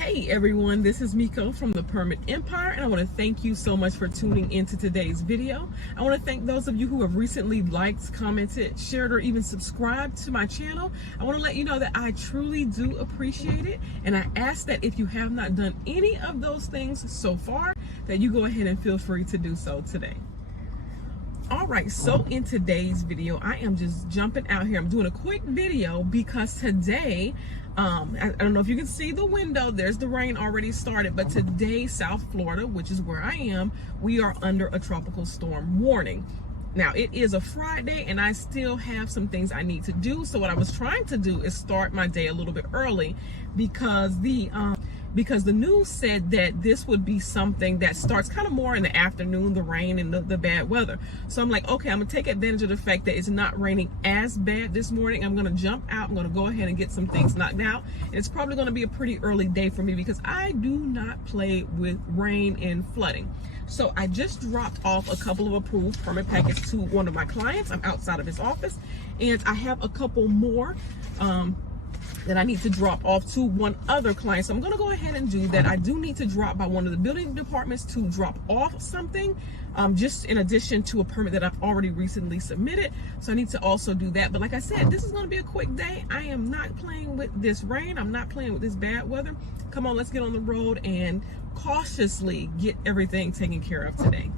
Hey everyone, this is Miko from the Permit Empire, and I want to thank you so much for tuning into today's video. I want to thank those of you who have recently liked, commented, shared, or even subscribed to my channel. I want to let you know that I truly do appreciate it, and I ask that if you have not done any of those things so far, that you go ahead and feel free to do so today. All right, so in today's video, I am just jumping out here. I'm doing a quick video because today, I don't know if you can see the window, there's the rain already started, but today, South Florida, which is where I am, we are under a tropical storm warning. Now, it is a Friday and I still have some things I need to do. So what I was trying to do is start my day a little bit early because the news said that this would be something that starts kind of more in the afternoon, the rain and the bad weather. So I'm like, okay, I'm gonna take advantage of the fact that it's not raining as bad this morning. I'm gonna jump out, I'm gonna go ahead and get some things knocked out. And it's probably gonna be a pretty early day for me because I do not play with rain and flooding. So I just dropped off a couple of approved permit packets to one of my clients. I'm outside of his office, and I have a couple more that I need to drop off to one other client. So I'm gonna go ahead and do that. I do need to drop by one of the building departments to drop off something, just in addition to a permit that I've already recently submitted. So I need to also do that. But like I said, this is gonna be a quick day. I am not playing with this rain. I'm not playing with this bad weather. Come on, let's get on the road and cautiously get everything taken care of today.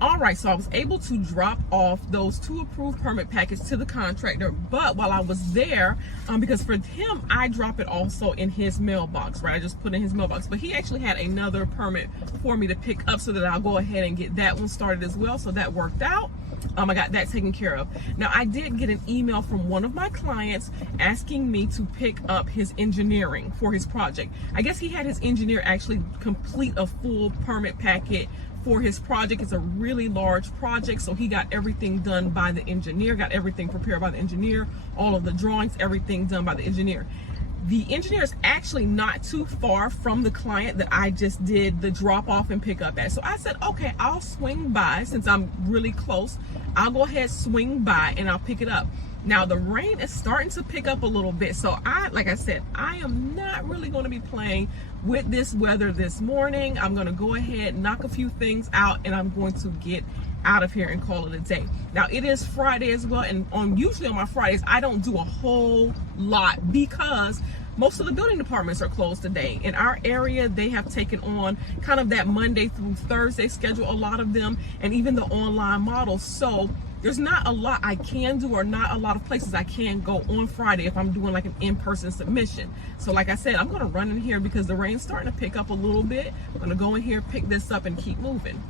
All right, so I was able to drop off those two approved permit packets to the contractor, but while I was there, because for him, I drop it also in his mailbox, right? I just put in his mailbox, but he actually had another permit for me to pick up so that I'll go ahead and get that one started as well. So that worked out. I got that taken care of. Now, I did get an email from one of my clients asking me to pick up his engineering for his project. I guess he had his engineer actually complete a full permit packet for his project. It's a really large project, so he got everything done by the engineer, got everything prepared by the engineer, all of the drawings, everything done by the engineer. The engineer is actually not too far from the client that I just did the drop off and pick up at. So I said, okay, I'll swing by since I'm really close. I'll go ahead, swing by, and I'll pick it up. Now the rain is starting to pick up a little bit. So like I said, I am not really going to be playing with this weather this morning. I'm going to go ahead, knock a few things out, and I'm going to get out of here and call it a day. Now it is Friday as well, and usually on my Fridays I don't do a whole lot because most of the building departments are closed today. In our area, they have taken on kind of that Monday through Thursday schedule, a lot of them, and even the online models. So there's not a lot I can do, or not a lot of places I can go on Friday if I'm doing like an in-person submission. So like I said, I'm gonna run in here because the rain's starting to pick up a little bit. I'm gonna go in here, pick this up, and keep moving.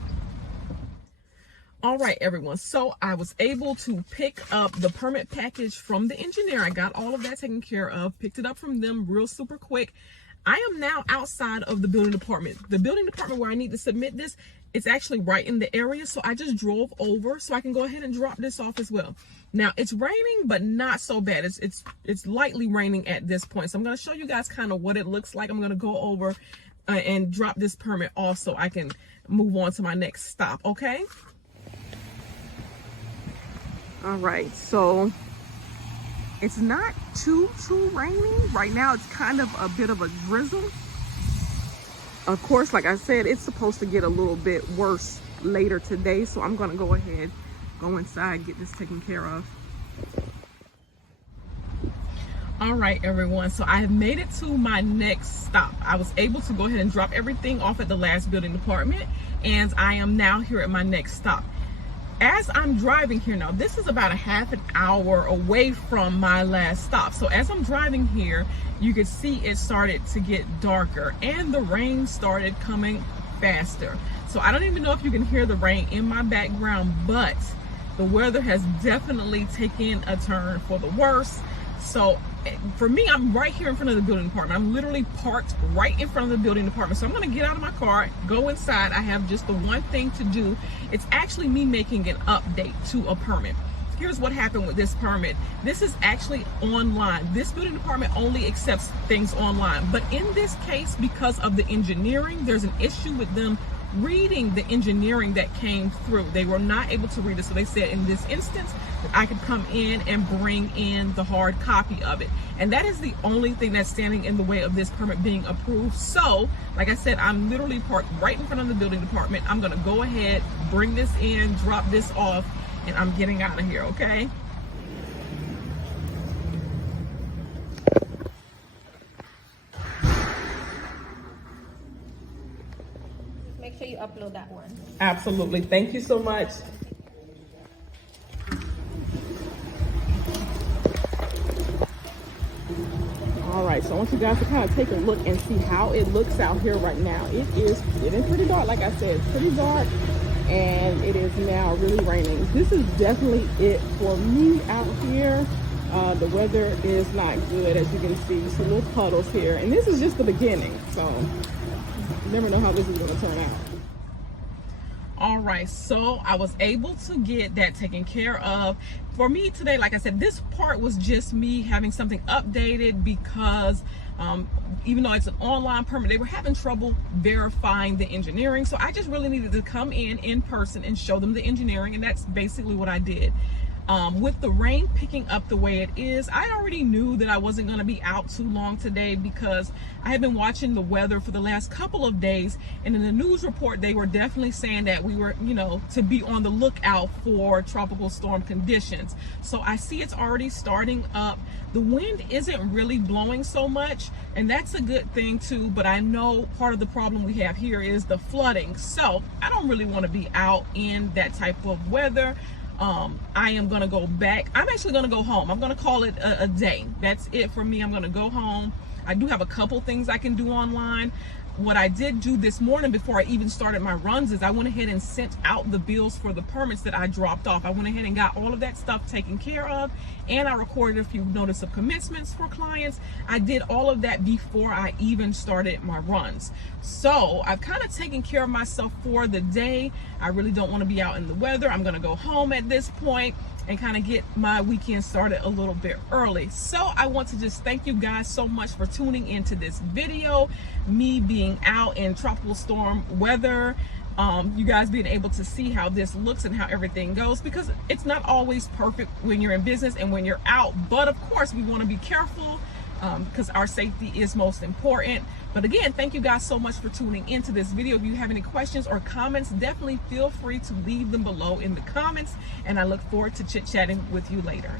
All right, everyone, so I was able to pick up the permit package from the engineer. I got all of that taken care of, picked it up from them real super quick. I am now outside of the building department. The building department where I need to submit this, it's actually right in the area, so I just drove over so I can go ahead and drop this off as well. Now, it's raining, but not so bad. It's lightly raining at this point, so I'm going to show you guys kind of what it looks like. I'm going to go over and drop this permit off so I can move on to my next stop, okay? All right, so it's not too rainy right now. It's kind of a bit of a drizzle. Of course, like I said, it's supposed to get a little bit worse later today, so I'm gonna go ahead, go inside, get this taken care of. All right, everyone, so I have made it to my next stop. I was able to go ahead and drop everything off at the last building department, and I am now here at my next stop. As I'm driving here now, this is about a half an hour away from my last stop. So as I'm driving here, you can see it started to get darker and the rain started coming faster. So I don't even know if you can hear the rain in my background, but the weather has definitely taken a turn for the worse. So for me, I'm right here in front of the building department. I'm literally parked right in front of the building department. So I'm going to get out of my car, go inside. I have just the one thing to do. It's actually me making an update to a permit. Here's what happened with this permit. This is actually online. This building department only accepts things online. But in this case, because of the engineering, there's an issue with them reading the engineering that came through. They were not able to read it. So they said in this instance that I could come in and bring in the hard copy of it. And that is the only thing that's standing in the way of this permit being approved. So, like I said, I'm literally parked right in front of the building department. I'm gonna go ahead, bring this in, drop this off, and I'm getting out of here, okay? Make sure you upload that one. Absolutely. Thank you so much. All right, so I want you guys to kind of take a look and see how it looks out here right now. It is getting pretty dark. Like I said, it's pretty dark, and it is now really raining. This is definitely it for me out here. The weather is not good, as you can see. Some little puddles here, and this is just the beginning, so you never know how this is going to turn out. All right, so I was able to get that taken care of. For me today, like I said, this part was just me having something updated because even though it's an online permit, they were having trouble verifying the engineering. So I just really needed to come in person and show them the engineering, and that's basically what I did. With the rain picking up the way it is, I already knew that I wasn't going to be out too long today because I had been watching the weather for the last couple of days, and in the news report they were definitely saying that we were, you know, to be on the lookout for tropical storm conditions. So I see it's already starting up. The wind isn't really blowing so much, and that's a good thing too, but I know part of the problem we have here is the flooding. So I don't really want to be out in that type of weather. I am going to go back. I'm actually going to go home. I'm going to call it a day. That's it for me. I'm going to go home. I do have a couple things I can do online. What I did do this morning before I even started my runs is I went ahead and sent out the bills for the permits that I dropped off. I went ahead and got all of that stuff taken care of, and I recorded a few notice of commencements for clients. I did all of that before I even started my runs. So I've kind of taken care of myself for the day. I really don't want to be out in the weather. I'm going to go home at this point and kind of get my weekend started a little bit early. So I want to just thank you guys so much for tuning into this video, me being out in tropical storm weather, you guys being able to see how this looks and how everything goes, because it's not always perfect when you're in business and when you're out, but of course we want to be careful because our safety is most important. But again, thank you guys so much for tuning into this video. If you have any questions or comments, definitely feel free to leave them below in the comments, and I look forward to chit-chatting with you later.